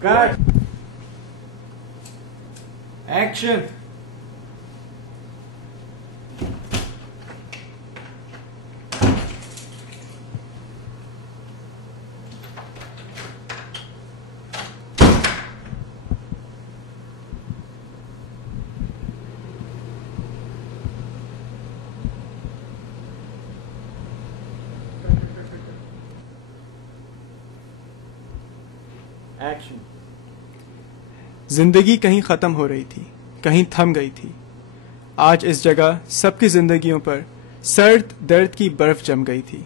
Cut. Action. Action. जिंदगी कहीं ख़त्म हो रही थी, कहीं थम गई थी. आज इस जगह सबकी जिंदगियों पर सर्द दर्द की बर्फ जम गई थी.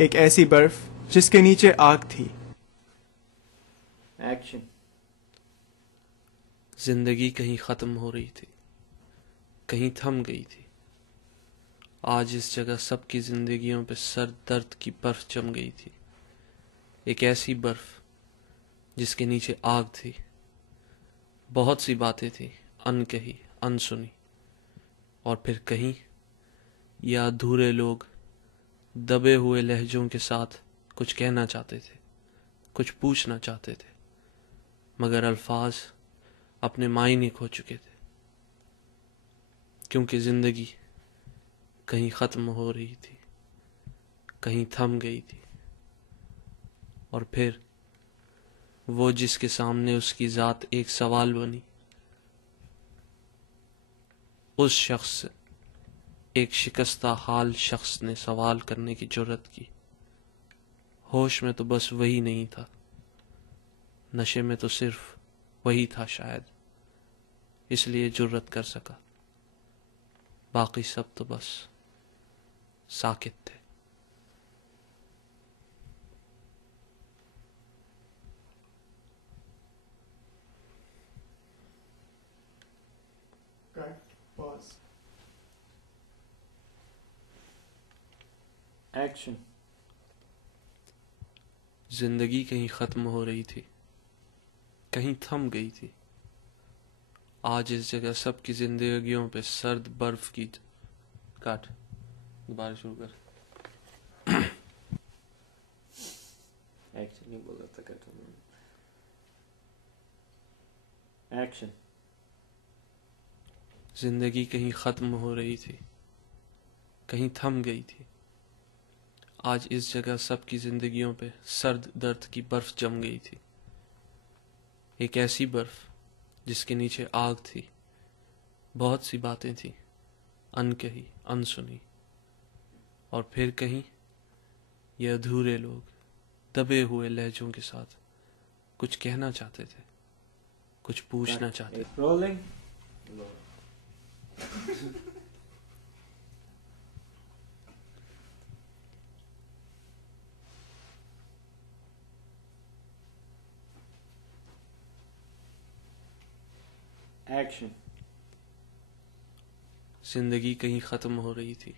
एक ऐसी बर्फ जिसके नीचे आग थी. Action. जिंदगी कहीं ख़त्म हो रही थी, कहीं थम गई थी. आज इस जगह सबकी जिंदगियों पे सर्द दर्द की बर्फ जम गई थी. एक ऐसी बर्फ जिसके नीचे आग थी. बहुत सी बातें थी अनकही अनसुनी. और फिर कहीं या अधूरे लोग दबे हुए लहजों के साथ कुछ कहना चाहते थे, कुछ पूछना चाहते थे, मगर अल्फाज अपने मायने खो चुके थे. क्योंकि जिंदगी कहीं ख़त्म हो रही थी, कहीं थम गई थी. और फिर वो जिसके सामने उसकी ज़ात एक सवाल बनी, उस शख्स से एक शिकस्ता हाल शख्स ने सवाल करने की जुर्रत की. होश में तो बस वही नहीं था, नशे में तो सिर्फ वही था शायद, इसलिए जुर्रत कर सका. बाकी सब तो बस साकित थे. Action. जिंदगी कहीं ख़त्म हो रही थी, कहीं थम गई थी. आज इस जगह सबकी जिंदगियों पे सर्द बर्फ की काट. दोबारा शुरू कर. Action नहीं बोला था cut. Action. जिंदगी कहीं ख़त्म हो रही थी, कहीं थम गई थी. आज इस जगह सबकी जिंदगियों पे सर्द दर्द की बर्फ जम गई थी. एक ऐसी बर्फ जिसके नीचे आग थी. बहुत सी बातें थी अनकही अनसुनी. और फिर कहीं ये अधूरे लोग दबे हुए लहजों के साथ कुछ कहना चाहते थे, कुछ पूछना चाहते थे. Rolling. Action. जिंदगी कहीं ख़त्म हो रही थी,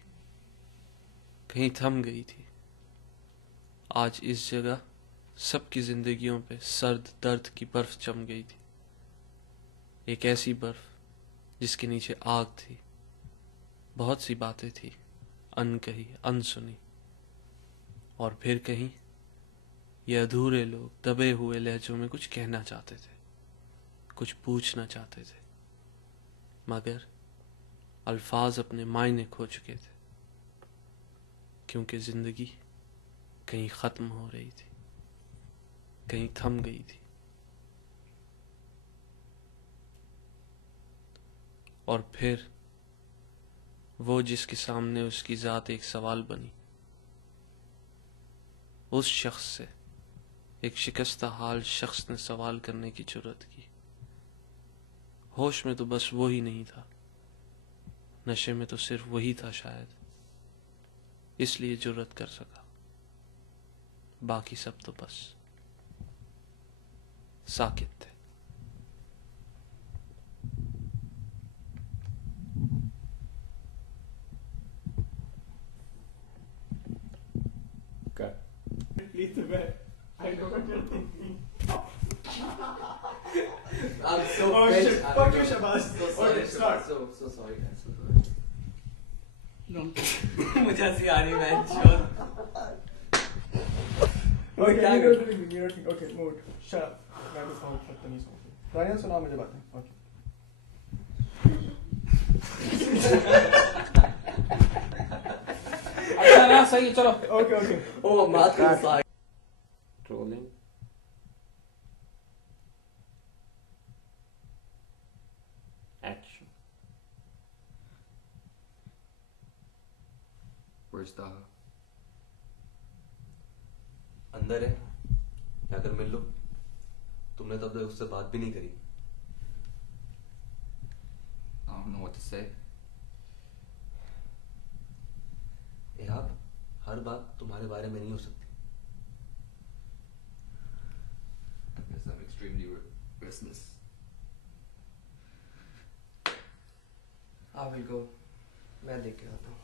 कहीं थम गई थी. आज इस जगह सबकी जिंदगियों पे सर्द दर्द की बर्फ जम गई थी. एक ऐसी बर्फ जिसके नीचे आग थी. बहुत सी बातें थी अनकही अनसुनी. और फिर कहीं ये अधूरे लोग दबे हुए लहजों में कुछ कहना चाहते थे, कुछ पूछना चाहते थे, मगर अल्फाज अपने मायने खो चुके थे. क्योंकि जिंदगी कहीं ख़त्म हो रही थी, कहीं थम गई थी. और फिर वो जिसके सामने उसकी ज़ात एक सवाल बनी, उस शख्स से एक शिकस्ता हाल शख्स ने सवाल करने की जुर्रत की. होश में तो बस वो ही नहीं था, नशे में तो सिर्फ वही था शायद, इसलिए जुर्रत कर सका. बाकी सब तो बस साकित थे. Cut. Please, I know what you're thinking. I'm so Oh pissed. shit, I'm fuck you, so- Shabazz. So sorry, Okay, start. Shabazz. So sorry, man. So sorry. मुझे हंसी आ रही है Okay, you don't think. Okay, mood. Shut up. मैं भी बहुत बदतमीज हूँ. रानिया सुनाओ मुझे बातें. Okay. अच्छा ना सही है, चलो. Okay. Oh, I'm not gonna lie. Rolling. Action. Where's Taha? अंदर है. जाकर मिल लो. तुमने तब तक उससे बात भी नहीं करी. I don't know what to say. यार, हर बात तुम्हारे बारे में नहीं हो सकती. I guess I'm extremely restless. I will go. मैं देख के आता हूँ.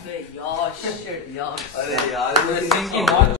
अरे यार, shit यार. अरे यार, सिंह की मौत